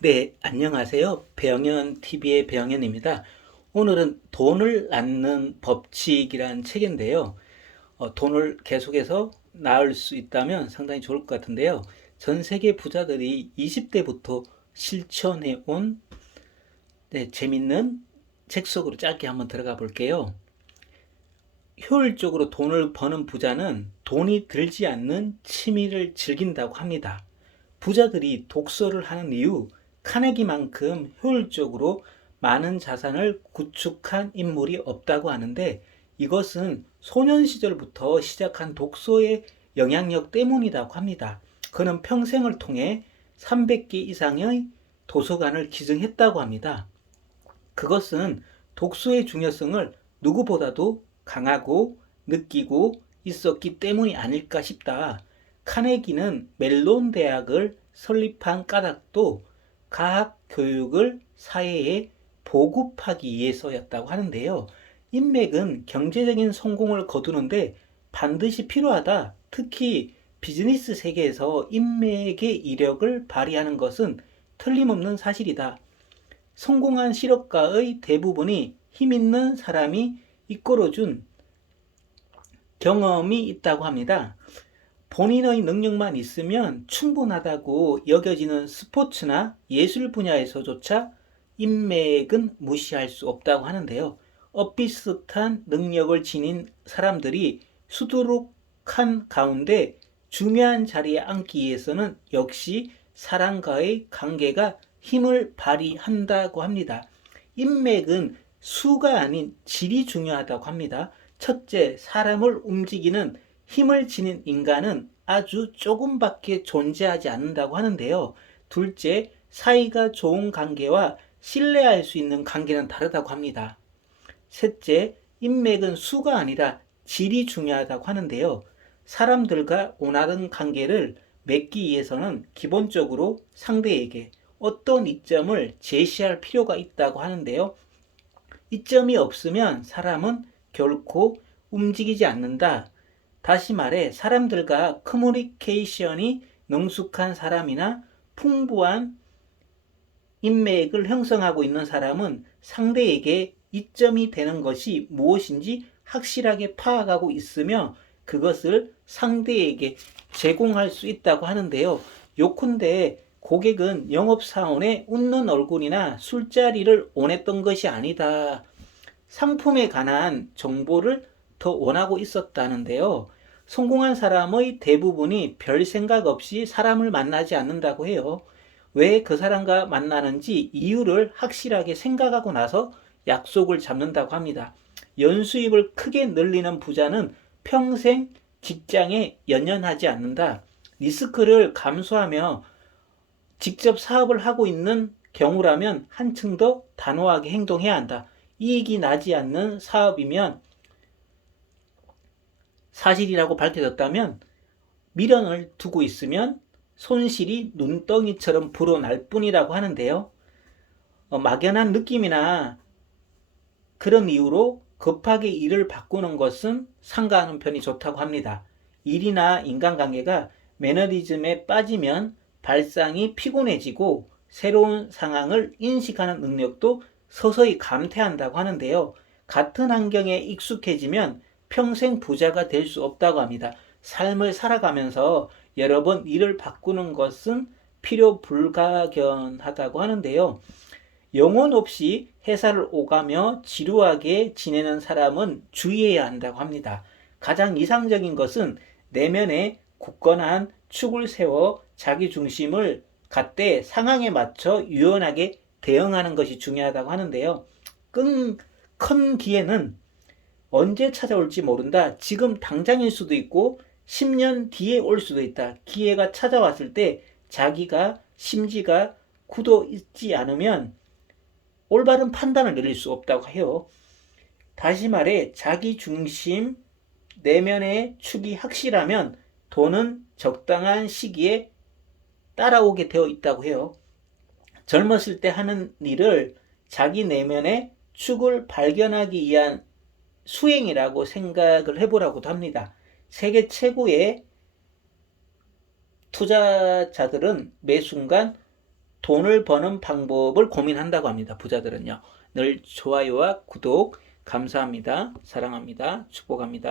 네, 안녕하세요. 배영현 TV의 배영현입니다. 오늘은 돈을 낳는 법칙이란 책인데요. 돈을 계속해서 낳을 수 있다면 상당히 좋을 것 같은데요. 전 세계 부자들이 20대부터 실천해 온 재밌는 책 속으로 짧게 한번 들어가 볼게요. 효율적으로 돈을 버는 부자는 돈이 들지 않는 취미를 즐긴다고 합니다. 부자들이 독서를 하는 이유, 카네기만큼 효율적으로 많은 자산을 구축한 인물이 없다고 하는데 이것은 소년 시절부터 시작한 독서의 영향력 때문이라고 합니다. 그는 평생을 통해 300개 이상의 도서관을 기증했다고 합니다. 그것은 독서의 중요성을 누구보다도 강하고 느끼고 있었기 때문이 아닐까 싶다. 카네기는 멜론 대학을 설립한 까닭도 과학 교육을 사회에 보급하기 위해서였다고 하는데요. 인맥은 경제적인 성공을 거두는데 반드시 필요하다. 특히 비즈니스 세계에서 인맥의 이력을 발휘하는 것은 틀림없는 사실이다. 성공한 실업가의 대부분이 힘있는 사람이 이끌어준 경험이 있다고 합니다. 본인의 능력만 있으면 충분하다고 여겨지는 스포츠나 예술 분야에서조차 인맥은 무시할 수 없다고 하는데요. 엇비슷한 능력을 지닌 사람들이 수두룩한 가운데 중요한 자리에 앉기 위해서는 역시 사람과의 관계가 힘을 발휘한다고 합니다. 인맥은 수가 아닌 질이 중요하다고 합니다. 첫째, 사람을 움직이는 힘을 지닌 인간은 아주 조금밖에 존재하지 않는다고 하는데요. 둘째, 사이가 좋은 관계와 신뢰할 수 있는 관계는 다르다고 합니다. 셋째, 인맥은 수가 아니라 질이 중요하다고 하는데요. 사람들과 원하는 관계를 맺기 위해서는 기본적으로 상대에게 어떤 이점을 제시할 필요가 있다고 하는데요. 이점이 없으면 사람은 결코 움직이지 않는다. 다시 말해 사람들과 커뮤니케이션이 능숙한 사람이나 풍부한 인맥을 형성하고 있는 사람은 상대에게 이점이 되는 것이 무엇인지 확실하게 파악하고 있으며 그것을 상대에게 제공할 수 있다고 하는데요. 요컨대 고객은 영업사원의 웃는 얼굴이나 술자리를 원했던 것이 아니다. 상품에 관한 정보를 더 원하고 있었다는데요. 성공한 사람의 대부분이 별 생각 없이 사람을 만나지 않는다고 해요. 왜 그 사람과 만나는지 이유를 확실하게 생각하고 나서 약속을 잡는다고 합니다. 연수입을 크게 늘리는 부자는 평생 직장에 연연하지 않는다. 리스크를 감수하며 직접 사업을 하고 있는 경우라면 한층 더 단호하게 행동해야 한다. 이익이 나지 않는 사업이면 사실이라고 밝혀졌다면 미련을 두고 있으면 손실이 눈덩이처럼 불어날 뿐이라고 하는데요. 막연한 느낌이나 그런 이유로 급하게 일을 바꾸는 것은 삼가하는 편이 좋다고 합니다. 일이나 인간관계가 매너리즘에 빠지면 발상이 피곤해지고 새로운 상황을 인식하는 능력도 서서히 감퇴한다고 하는데요. 같은 환경에 익숙해지면 평생 부자가 될 수 없다고 합니다. 삶을 살아가면서 여러 번 일을 바꾸는 것은 필요 불가견하다고 하는데요. 영혼 없이 회사를 오가며 지루하게 지내는 사람은 주의해야 한다고 합니다. 가장 이상적인 것은 내면에 굳건한 축을 세워 자기 중심을 갖되 상황에 맞춰 유연하게 대응하는 것이 중요하다고 하는데요. 큰 기회는 언제 찾아올지 모른다. 지금 당장일 수도 있고 10년 뒤에 올 수도 있다. 기회가 찾아왔을 때 자기가 심지가 굳어 있지 않으면 올바른 판단을 내릴 수 없다고 해요. 다시 말해 자기 중심 내면의 축이 확실하면 돈은 적당한 시기에 따라오게 되어 있다고 해요. 젊었을 때 하는 일을 자기 내면의 축을 발견하기 위한 수행이라고 생각을 해보라고도 합니다. 세계 최고의 투자자들은 매 순간 돈을 버는 방법을 고민한다고 합니다. 부자들은요. 늘 좋아요와 구독 감사합니다. 사랑합니다. 축복합니다.